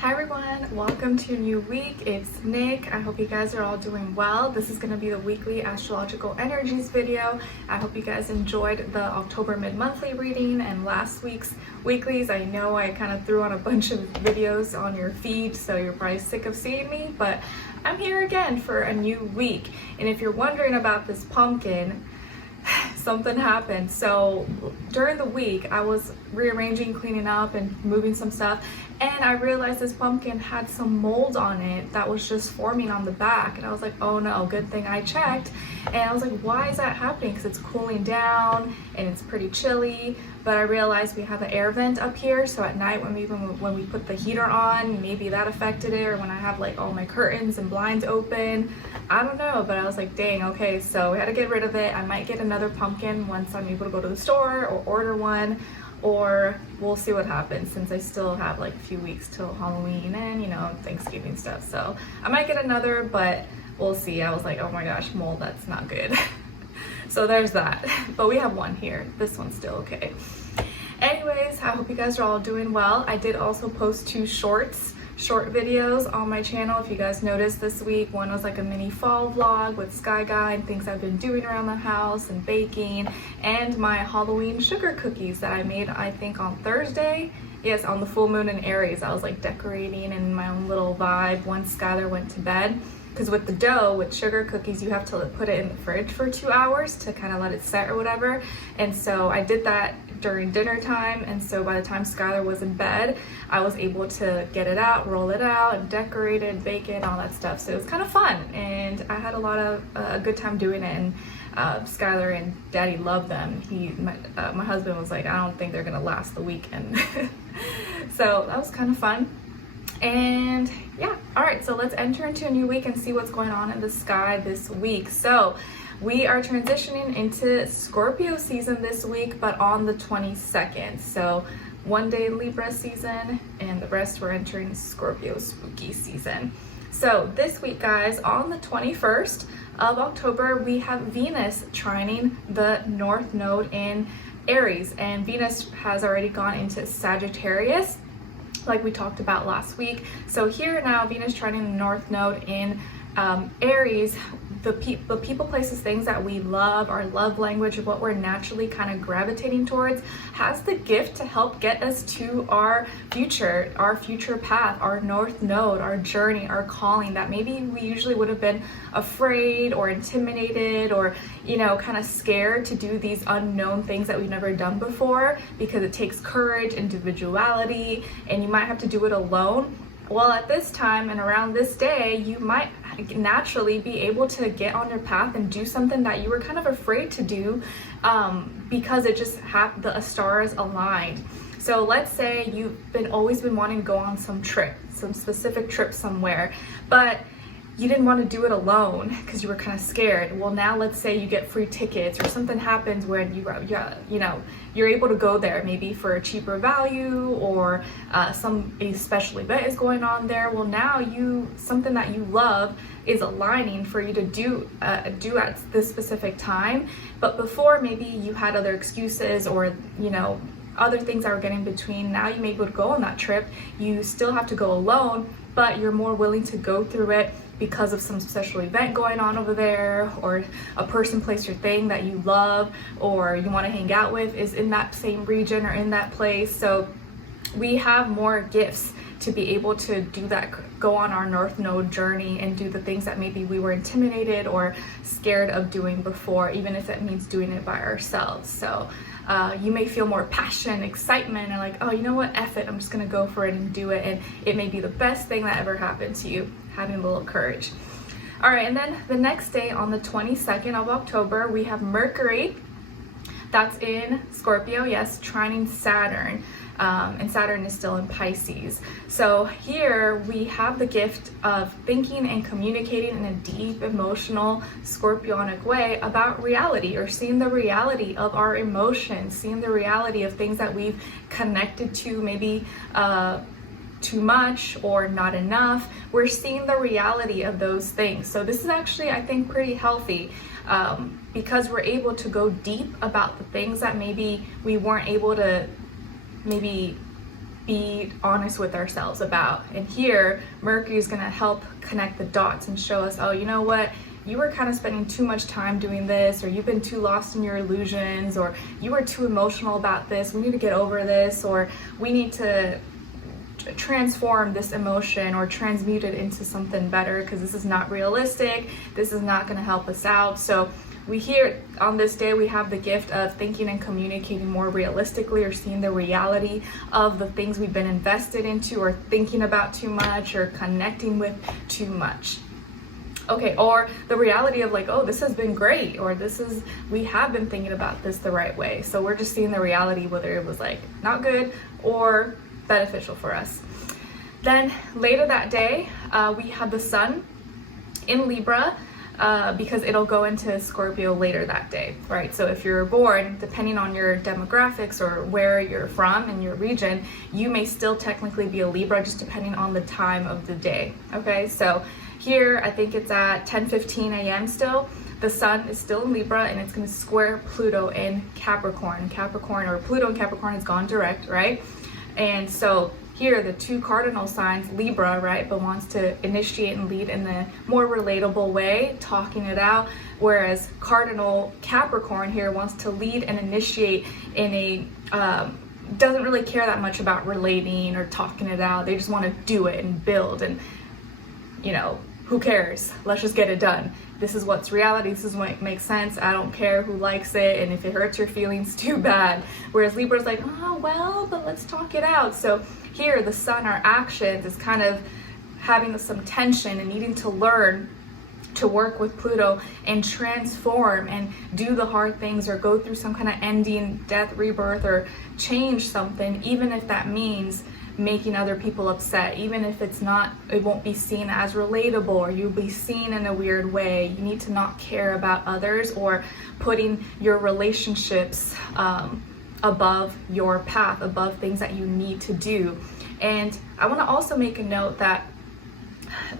Hi everyone, welcome to a new week. It's Nick. I hope you guys are all doing well. This is going to be the weekly astrological energies video. I hope you guys enjoyed the October mid-monthly reading and last week's weeklies. I know I kind of threw on a bunch of videos on your feed, so you're probably sick of seeing me, but I'm here again for a new week. And if you're wondering about this pumpkin, something happened. So during the week I was rearranging, cleaning up and moving some stuff, and I realized this pumpkin had some mold on it that was just forming on the back, and I was like, oh no, good thing I checked. And I was like, why is that happening? Because it's cooling down and it's pretty chilly. But I realized we have an air vent up here, so at night when we put the heater on, maybe that affected it, or when I have like all my curtains and blinds open, I don't know. But I was like, dang, okay, so we had to get rid of it. I might get another pumpkin once I'm able to go to the store or order one, or we'll see what happens, since I still have like a few weeks till Halloween and, you know, Thanksgiving stuff. So I might get another, but we'll see. I was like, oh my gosh, mold, that's not good. So there's that. But we have one here. This one's still okay. Anyways, I hope you guys are all doing well. I did also post two short videos on my channel. If you guys noticed this week, one was like a mini fall vlog with Sky Guy and things I've been doing around the house and baking, and my Halloween sugar cookies that I made, I think on Thursday. Yes, on the full moon in Aries. I was like decorating in my own little vibe once Skylar went to bed. Because with the dough, with sugar cookies, you have to put it in the fridge for 2 hours to kind of let it set or whatever. And so I did that during dinner time, and so by the time Skylar was in bed, I was able to get it out, roll it out, and decorate it, bake it, all that stuff. So it was kind of fun, and I had a lot of a good time doing it. And Skylar and Daddy loved them. My husband was like, I don't think they're gonna last the weekend. So that was kind of fun. And yeah, all right, so let's enter into a new week and see what's going on in the sky this week. So we are transitioning into Scorpio season this week, but on the 22nd. So one day in Libra season, and the rest we're entering Scorpio Spooky season. So this week, guys, on the 21st of October, we have Venus trining the North Node in Aries, and Venus has already gone into Sagittarius, like we talked about last week. So here now, Venus trining the North Node in Aries, the people, places, things that we love, our love language, of what we're naturally kind of gravitating towards, has the gift to help get us to our future path, our North Node, our journey, our calling, that maybe we usually would have been afraid or intimidated or, you know, kind of scared to do these unknown things that we've never done before, because it takes courage, individuality, and you might have to do it alone. Well, at this time and around this day, you might naturally be able to get on your path and do something that you were kind of afraid to do, because it just the stars aligned. So let's say you've always been wanting to go on some specific trip somewhere, but you didn't want to do it alone because you were kind of scared. Well, now let's say you get free tickets, or something happens where you're able to go there, maybe for a cheaper value, or a special event is going on there. Well, now something that you love is aligning for you to do at this specific time. But before, maybe you had other excuses, or other things that were getting between. Now you may be able to go on that trip. You still have to go alone, but you're more willing to go through it because of some special event going on over there, or a person, place, or thing that you love or you want to hang out with is in that same region or in that place. So we have more gifts to be able to do that, go on our North Node journey and do the things that maybe we were intimidated or scared of doing before, even if it means doing it by ourselves. So you may feel more passion, excitement, and like, oh, you know what, F it, I'm just gonna go for it and do it. And it may be the best thing that ever happened to you, having a little courage. All right, and then the next day, on the 22nd of October, we have Mercury, that's in Scorpio, yes, trining Saturn. And Saturn is still in Pisces. So here we have the gift of thinking and communicating in a deep, emotional, scorpionic way about reality, or seeing the reality of our emotions, seeing the reality of things that we've connected to, maybe too much or not enough. We're seeing the reality of those things. So this is actually, I think, pretty healthy, because we're able to go deep about the things that maybe we weren't able to maybe be honest with ourselves about. And here, Mercury is going to help connect the dots and show us, oh, you know what? You were kind of spending too much time doing this, or you've been too lost in your illusions, or you were too emotional about this. We need to get over this, or we need to transform this emotion or transmute it into something better, because this is not realistic. This is not going to help us out. So we here on this day, we have the gift of thinking and communicating more realistically, or seeing the reality of the things we've been invested into, or thinking about too much, or connecting with too much. Okay, or the reality of like, oh, this has been great, or we have been thinking about this the right way. So we're just seeing the reality, whether it was like not good or beneficial for us. Then later that day, we have the sun in Libra, because it'll go into Scorpio later that day, right? So if you're born, depending on your demographics or where you're from in your region, you may still technically be a Libra, just depending on the time of the day, okay? So here, I think it's at 10:15 a.m. still. The sun is still in Libra, and it's going to square Pluto in Capricorn. Or Pluto in Capricorn has gone direct, right? And so here, the two cardinal signs, Libra, right, but wants to initiate and lead in the more relatable way, talking it out, whereas cardinal Capricorn here wants to lead and initiate in a doesn't really care that much about relating or talking it out. They just want to do it and build, and you know, who cares? Let's just get it done. This is what's reality. This is what makes sense. I don't care who likes it, and if it hurts your feelings, too bad. Whereas Libra's like, oh, well, but let's talk it out. So here, the sun, our actions, is kind of having some tension and needing to learn to work with Pluto and transform and do the hard things, or go through some kind of ending, death, rebirth, or change something, even if that means making other people upset, even if it won't be seen as relatable, or you'll be seen in a weird way. You need to not care about others, or putting your relationships above your path, above things that you need to do. And I want to also make a note that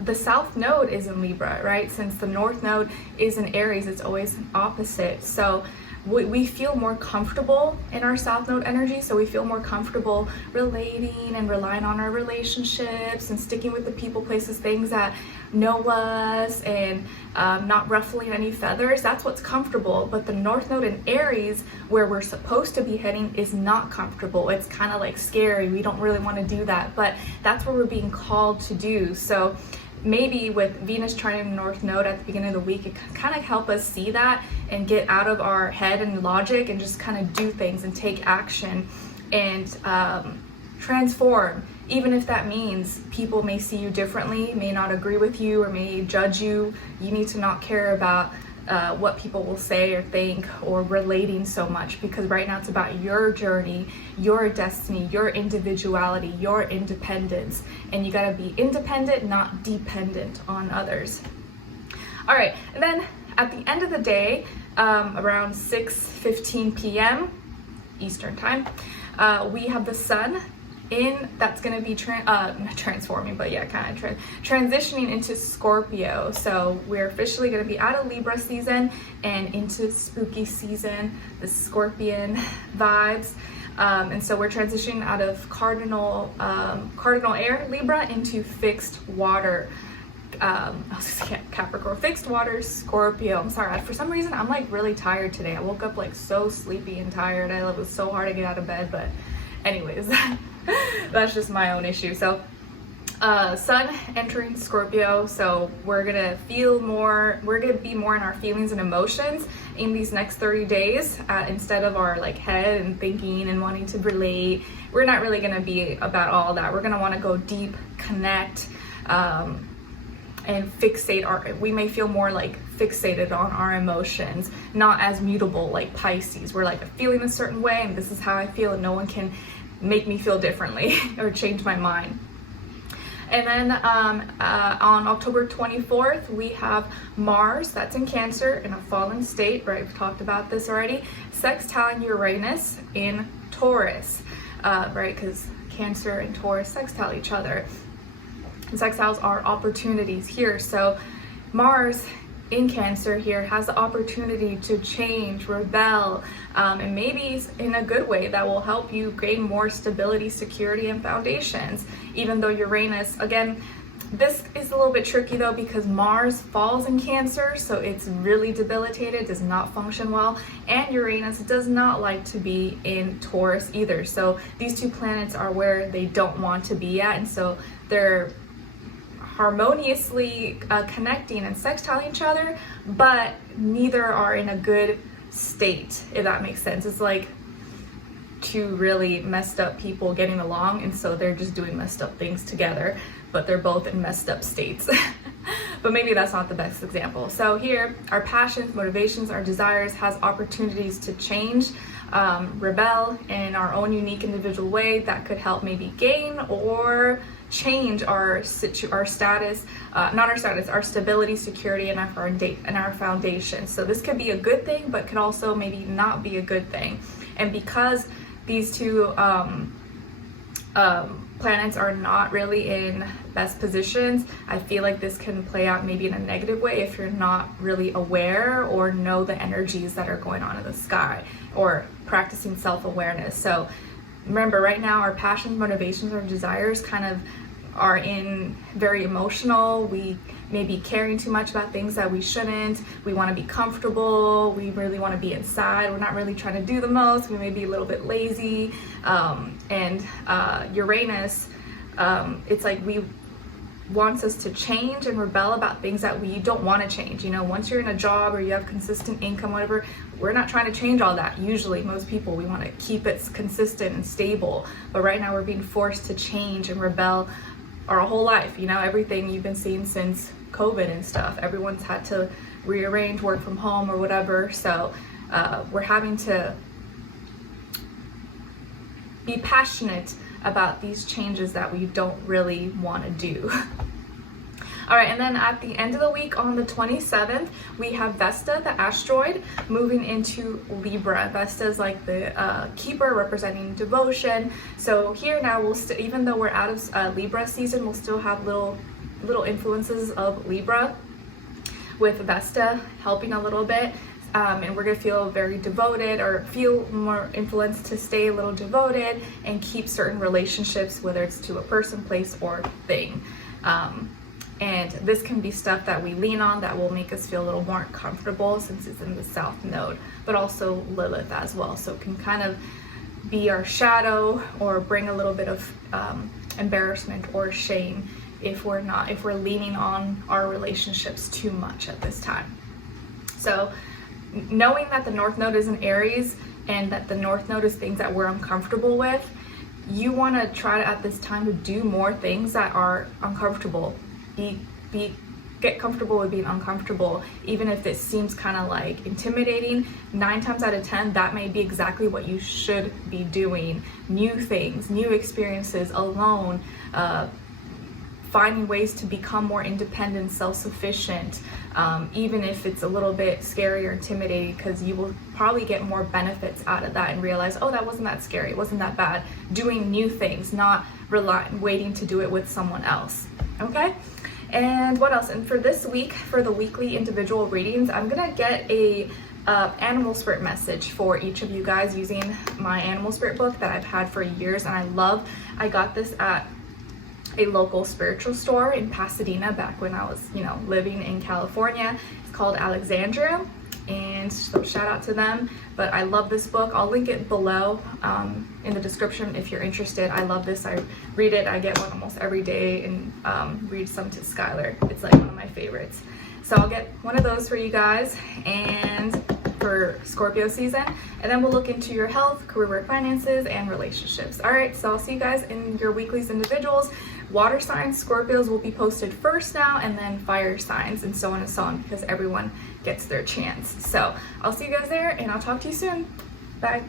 the South Node is in Libra, right? Since the North Node is in Aries, it's always opposite. So we feel more comfortable in our South Node energy, so we feel more comfortable relating and relying on our relationships and sticking with the people, places, things that know us, and not ruffling any feathers. That's what's comfortable. But the North Node in Aries, where we're supposed to be heading, is not comfortable. It's kind of like scary. We don't really want to do that, but that's what we're being called to do. So maybe with Venus trining the North Node at the beginning of the week, it can kind of help us see that and get out of our head and logic, and just kind of do things and take action and transform. Even if that means people may see you differently, may not agree with you, or may judge you, you need to not care about what people will say or think, or relating so much, because right now it's about your journey, your destiny, your individuality, your independence, and you got to be independent, not dependent on others. All right, and then at the end of the day, around 6:15 p.m. Eastern time, we have the sun that's going to be not transforming, but yeah, kind of transitioning into Scorpio. So we're officially going to be out of Libra season and into spooky season, the Scorpion vibes. And so we're transitioning out of cardinal air Libra into fixed water, Capricorn, fixed water Scorpio. I'm sorry, for some reason I'm like really tired today. I woke up like so sleepy and tired. It was so hard to get out of bed, but anyways, that's just my own issue. So sun entering Scorpio, so we're gonna be more in our feelings and emotions in these next 30 days, instead of our like head and thinking and wanting to relate. We're not really gonna be about all that. We're gonna want to go deep, connect, and fixate we may feel more like fixated on our emotions, not as mutable like Pisces. We're like feeling a certain way, and this is how I feel, and no one can make me feel differently or change my mind. And then on October 24th, we have Mars, that's in Cancer, in a fallen state, right? We've talked about this already. Sextiling Uranus in Taurus, right? Because Cancer and Taurus sextile each other. And sextiles are opportunities here. So Mars in Cancer here has the opportunity to change, rebel, and maybe in a good way that will help you gain more stability, security, and foundations. Even though Uranus, again, this is a little bit tricky though, because Mars falls in Cancer, so it's really debilitated, does not function well, and Uranus does not like to be in Taurus either. So these two planets are where they don't want to be at, and so they're harmoniously connecting and sextiling each other, but neither are in a good state, if that makes sense. It's like two really messed up people getting along, and so they're just doing messed up things together, but they're both in messed up states. But maybe that's not the best example. So here, our passions, motivations, our desires has opportunities to change, rebel in our own unique individual way that could help maybe gain or change our status, our stability, security, and our foundation. So this could be a good thing, but could also maybe not be a good thing. And because these two planets are not really in best positions, I feel like this can play out maybe in a negative way if you're not really aware or know the energies that are going on in the sky or practicing self-awareness. So remember, right now our passions, motivations, or desires kind of are in very emotional. We may be caring too much about things that we shouldn't. We want to be comfortable. We really want to be inside. We're not really trying to do the most. We may be a little bit lazy. And Uranus, it's like we wants us to change and rebel about things that we don't want to change. You know, once you're in a job or you have consistent income, whatever, we're not trying to change all that. Usually, most people, we want to keep it consistent and stable. But right now we're being forced to change and rebel our whole life. You know, everything you've been seeing since COVID and stuff, everyone's had to rearrange, work from home or whatever. So we're having to be passionate about these changes that we don't really want to do. All right, and then at the end of the week on the 27th, we have Vesta, the asteroid, moving into Libra. Vesta is like the keeper, representing devotion. So here now, even though we're out of Libra season, we'll still have little influences of Libra with Vesta helping a little bit. And we're gonna feel very devoted, or feel more influence to stay a little devoted and keep certain relationships, whether it's to a person, place, or thing. And this can be stuff that we lean on that will make us feel a little more comfortable, since it's in the South Node, but also Lilith as well. So it can kind of be our shadow or bring a little bit of embarrassment or shame if we're leaning on our relationships too much at this time. So knowing that the North Node is in Aries and that the North Node is things that we're uncomfortable with, you want to try to, at this time, to do more things that are uncomfortable. Get comfortable with being uncomfortable, even if it seems kind of like intimidating. 9 times out of 10, that may be exactly what you should be doing. New things, new experiences, alone, finding ways to become more independent, self-sufficient, even if it's a little bit scary or intimidating, because you will probably get more benefits out of that and realize, oh, that wasn't that scary, it wasn't that bad. Doing new things, not waiting to do it with someone else. Okay? And what else? And for this week, for the weekly individual readings, I'm gonna get a animal spirit message for each of you guys using my animal spirit book that I've had for years and I got this at a local spiritual store in Pasadena back when I was, living in California. It's called Alexandria, and so shout out to them. But I love this book. I'll link it below in the description if you're interested. I love this. I read it. I get one almost every day and read some to Skylar. It's like one of my favorites. So I'll get one of those for you guys and for Scorpio season, and then we'll look into your health, career, work, finances, and relationships. All right, so I'll see you guys in your weeklies individuals. Water signs, Scorpios, will be posted first now, and then fire signs, and so on and so on, because everyone gets their chance. So I'll see you guys there, and I'll talk to you soon. Bye.